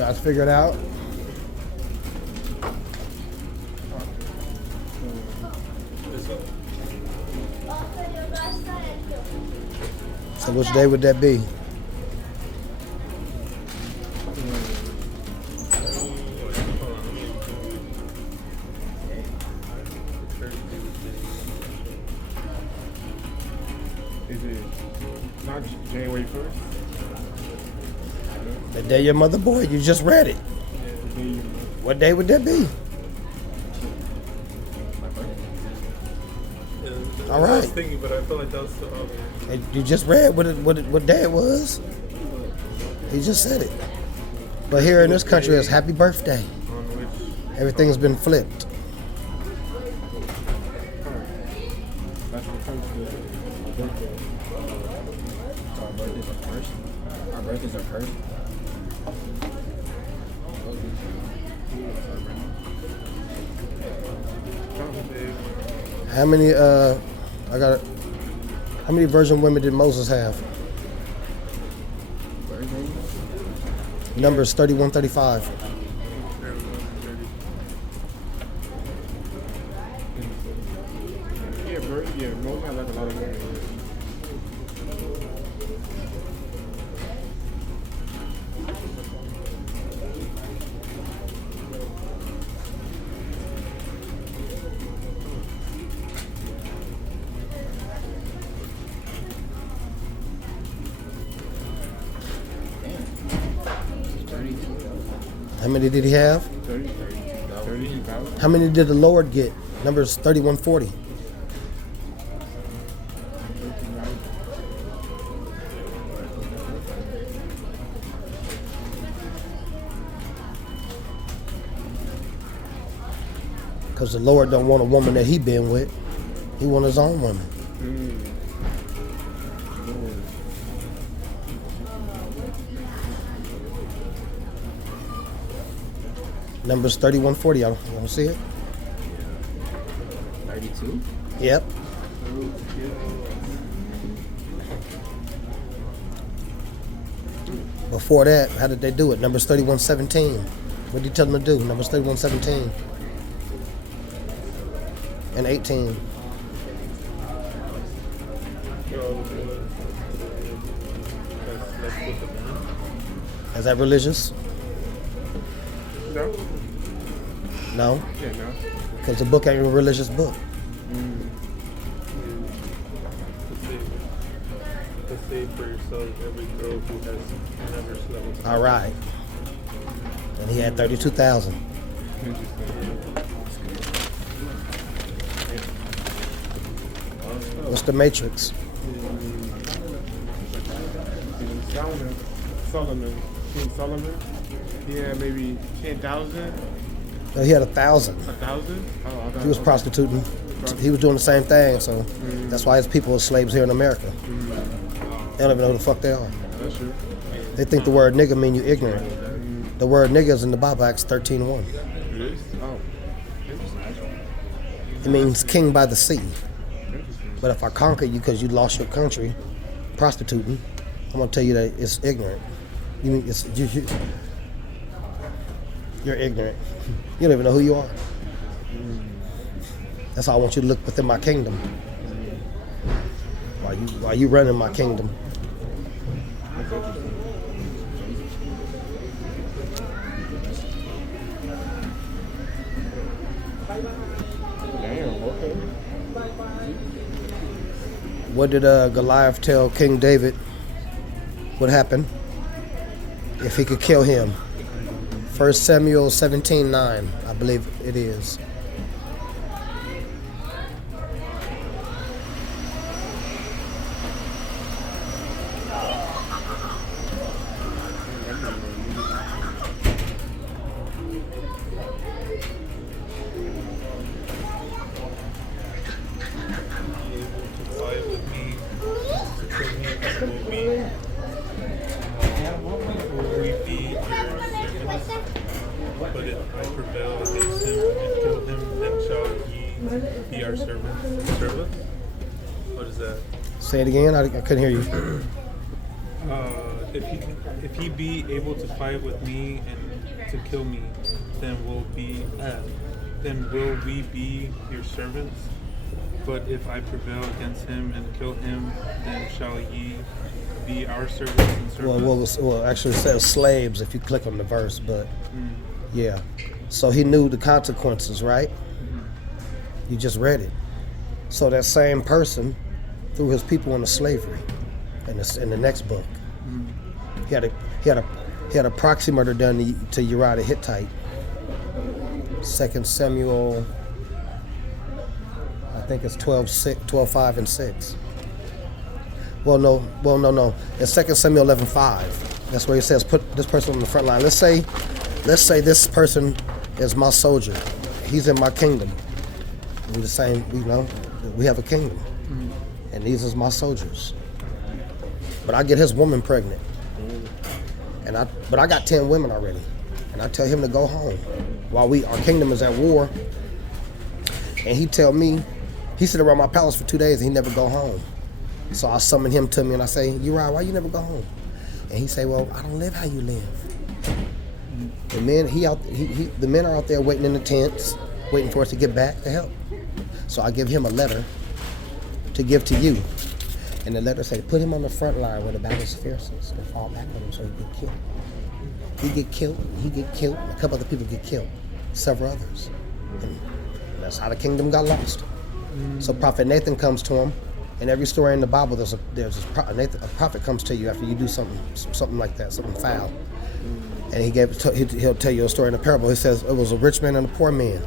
guys figure it out? So which day would that be? Is it not January 1st? The day your mother born. You just read it. What day would that be? All right. I was thinking, but I felt like that was so obvious. You just read what day it was. He just said it. But here in this country, it's happy birthday. On which Everything's been flipped. That's what comes to birthday. So our birthdays are first. Our birthdays are first. How many how many virgin women did Moses have? Birthdays? Numbers 31, 35. Yeah, Mo had like a lot of women. How many did he have? 32,000. How many did the Lord get? Numbers 31, 40. Because the Lord don't want a woman that he been with. He want his own woman. Numbers 31, 40. You want to see it? 32? Yep. Before that, how did they do it? Numbers 31, 17. What did he tell them to do? Numbers 31, 17. And 18. Is that religious? No? No, Yeah, no. because the book ain't a religious book. to save for yourself every girl who has never slept with All right. And he had 32,000. What's the matrix? King Solomon, he had maybe 10,000, No, he had 1,000. 1,000. Oh, I He was prostituting. He was doing the same thing, so that's why his people are slaves here in America. They don't even know who the fuck they are. That's true. They think the word nigga mean you ignorant. The word nigga is in the Bible, Acts 13:1. It is? Oh. It means king by the sea. But if I conquer you because you lost your country prostituting, I'm gonna tell you that it's ignorant. You mean you're ignorant. You don't even know who you are. That's how I want you to look within my kingdom. While you running my kingdom. Damn, okay. What did Goliath tell King David would happen if he could kill him? 1 Samuel 17:9, I believe it is. fight with me, to kill me, with me. Will we be your servants? But if I prevail against him and kill him, then shall ye be our servants? Servants? What is that? Say it again, I couldn't hear you. If he be able to fight with me and to kill me, then will we be your servants? But if I prevail against him and kill him, then shall ye be our servants and servants? Well, actually it says slaves if you click on the verse, but yeah. So he knew the consequences, right? You just read it. So that same person threw his people into slavery in the next book. He had a proxy murder done to Uriah the Hittite. 2 Samuel, I think it's 12:5 and 6. Well, no. It's 2 Samuel 11:5. That's where he says, put this person on the front line. Let's say this person is my soldier. He's in my kingdom. We're the same, we have a kingdom. And these is my soldiers. But I get his woman pregnant. But I got 10 women already. And I tell him to go home while our kingdom is at war. And he tell me, he sit around my palace for 2 days and he never go home. So I summon him to me and I say, Uriah, why you never go home? And he say, well, I don't live how you live. The men are out there waiting in the tents, waiting for us to get back to help. So I give him a letter to give to you. And the letter said, put him on the front line where the battle is fiercest and fall back on him so he get killed. He get killed, and a couple other people get killed, several others. And that's how the kingdom got lost. So Prophet Nathan comes to him. In every story in the Bible, a prophet comes to you after you do something like that, something foul. And he'll tell you a story in a parable. He says it was a rich man and a poor man.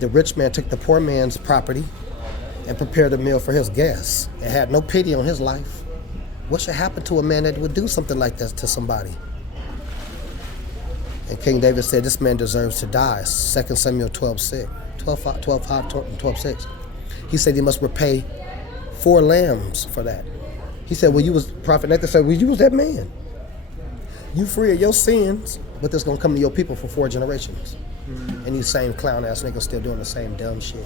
The rich man took the poor man's property and prepared a meal for his guests and had no pity on his life. What should happen to a man that would do something like that to somebody? And King David said this man deserves to die. 2 Samuel 12:6. He said he must repay 4 lambs for that. He said, Prophet Nathan said, well, you was that man. You free of your sins, but that's gonna come to your people for 4 generations. And these same clown ass niggas still doing the same dumb shit.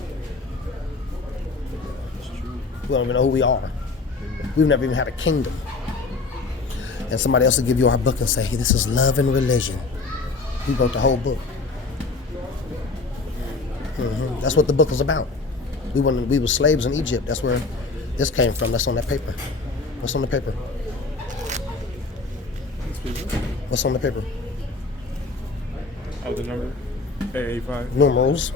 We don't even know who we are. We've never even had a kingdom. And somebody else will give you our book and say, hey, this is love and religion. He wrote the whole book. That's what the book is about. We were slaves in Egypt. That's where this came from. That's on that paper. What's on the paper? What's on the paper? Oh, the number? 885. Numerals.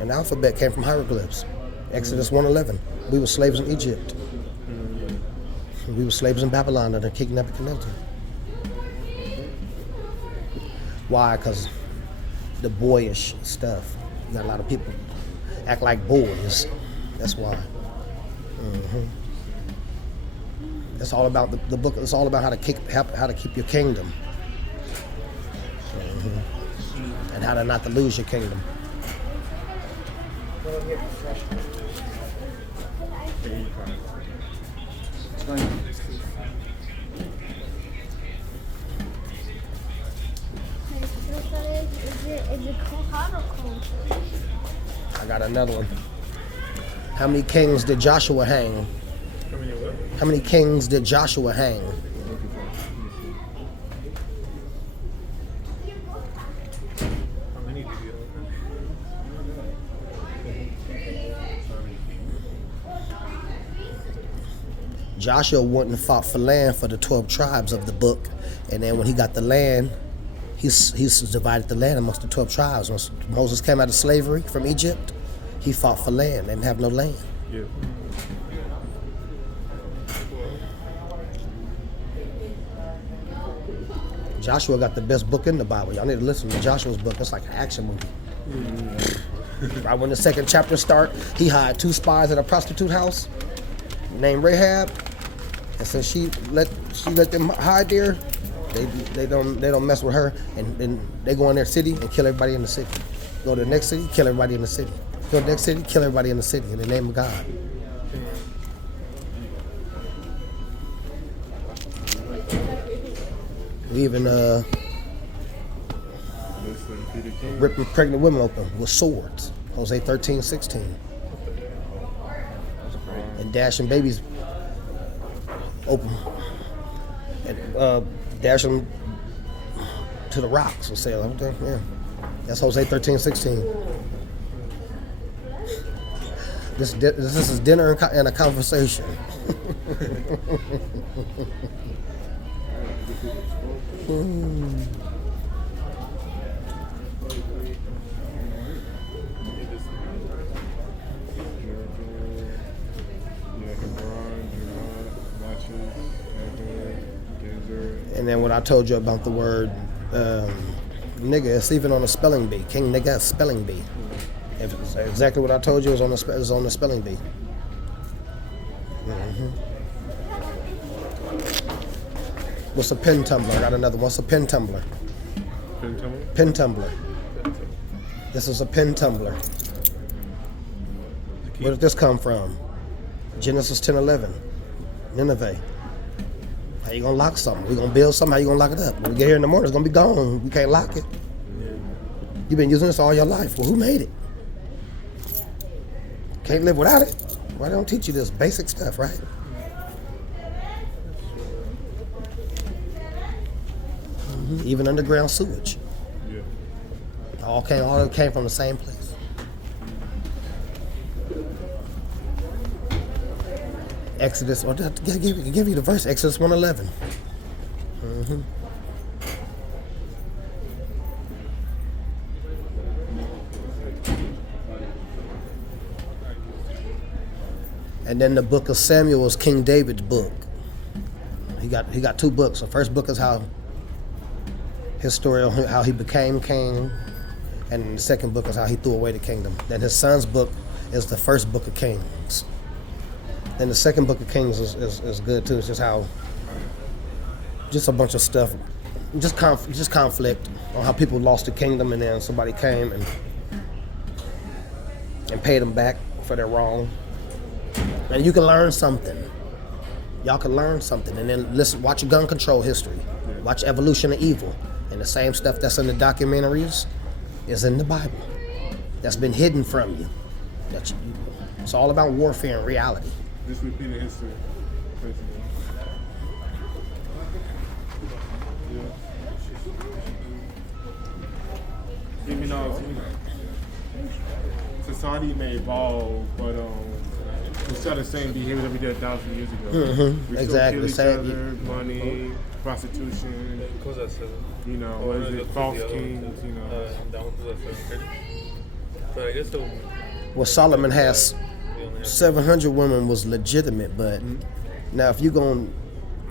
And the alphabet came from hieroglyphs. Exodus 1:11. We were slaves in Egypt. We were slaves in Babylon under King Nebuchadnezzar. Why? Because the boyish stuff. You got a lot of people act like boys. That's why. It's all about the book. It's all about how to keep your kingdom, and how to not to lose your kingdom. Is it hot or cold? I got another one. How many kings did Joshua hang? How many kings did Joshua hang? How many do you have? Joshua went and fought for land for the 12 tribes of the book, and then when he got the land, he's divided the land amongst the 12 tribes. When Moses came out of slavery from Egypt, he fought for land. They didn't have no land. Yeah. Joshua got the best book in the Bible. Y'all need to listen to Joshua's book. It's like an action movie. Right when the second chapter start, he hired 2 spies at a prostitute house named Rahab, and since she let them hide there, they don't mess with her, and then they go in their city and kill everybody in the city. Go to the next city, kill everybody in the city. Go to the next city, kill everybody in the city in the name of God. We even ripping pregnant women open with swords. Hosea 13:16. And dashing babies open. And dashing to the rocks. We'll say, okay, yeah. That's Hosea 13:16. This is dinner and a conversation. And then what I told you about the word nigga, it's even on the spelling bee. King nigga spelling bee. If it's exactly what I told you is on the spelling bee. What's a pen tumbler? I got another one. What's a pen tumbler? Pen tumbler. This is a pen tumbler. Where did this come from? Genesis 10:11. Nineveh. How you gonna lock something? We gonna build something. How you gonna lock it up? When we get here in the morning, it's gonna be gone. You can't lock it. You've been using this all your life. Well, who made it? Can't live without it. Why don't teach you this basic stuff, right? Even underground sewage. Yeah. All came from the same place. Exodus, or give you the verse, Exodus 1:11. And then the book of Samuel is King David's book. He got two books. The first book is how his story on how he became king, and the second book is how he threw away the kingdom. Then his son's book is the first book of Kings. Then the second book of Kings is good too. It's just a bunch of stuff, just conflict on how people lost the kingdom, and then somebody came and paid them back for their wrong. And you can learn something. Y'all can learn something, and then listen. Watch gun control history. Watch Evolution of Evil, and the same stuff that's in the documentaries is in the Bible. That's been hidden from you. It's all about warfare and reality. Just repeating history. Basically. Yeah. Even though society may evolve, but we still have the same behavior that we did 1,000 years ago. We still Exactly. kill each Same. other, money, prostitution, you know, what is it, false kings, you know. That one was at 7:30. But I guess Well, Solomon has 700 women was legitimate, but now if you're going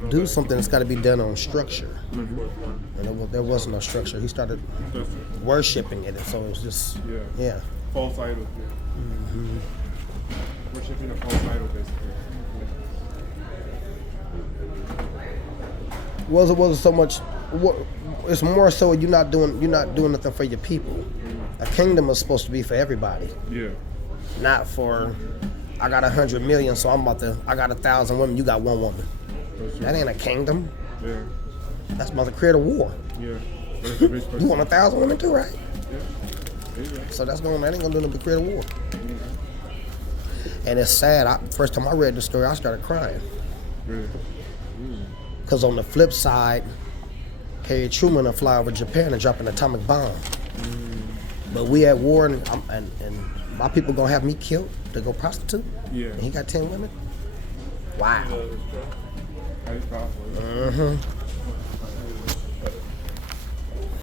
to do something, it's got to be done on structure. And there was no structure. He started worshiping it, so it was just, yeah. False idols, worshiping a false idol, basically. Wasn't so much. It's more so you're not doing nothing for your people. A kingdom is supposed to be for everybody, Yeah. not for. I got 100 million, so I got 1,000 women. You got one woman. That ain't a kingdom. Yeah. That's about to create a war. Yeah. There's a rich person. You want 1,000 women too, right? Yeah. There you go. So that ain't gonna do nothing but create a war. And it's sad. First time I read the story, I started crying. Really. Because on the flip side, Harry Truman will fly over Japan and drop an atomic bomb. But we at war, and my people gonna have me killed to go prostitute? Yeah. And he got 10 women? Wow. That's powerful.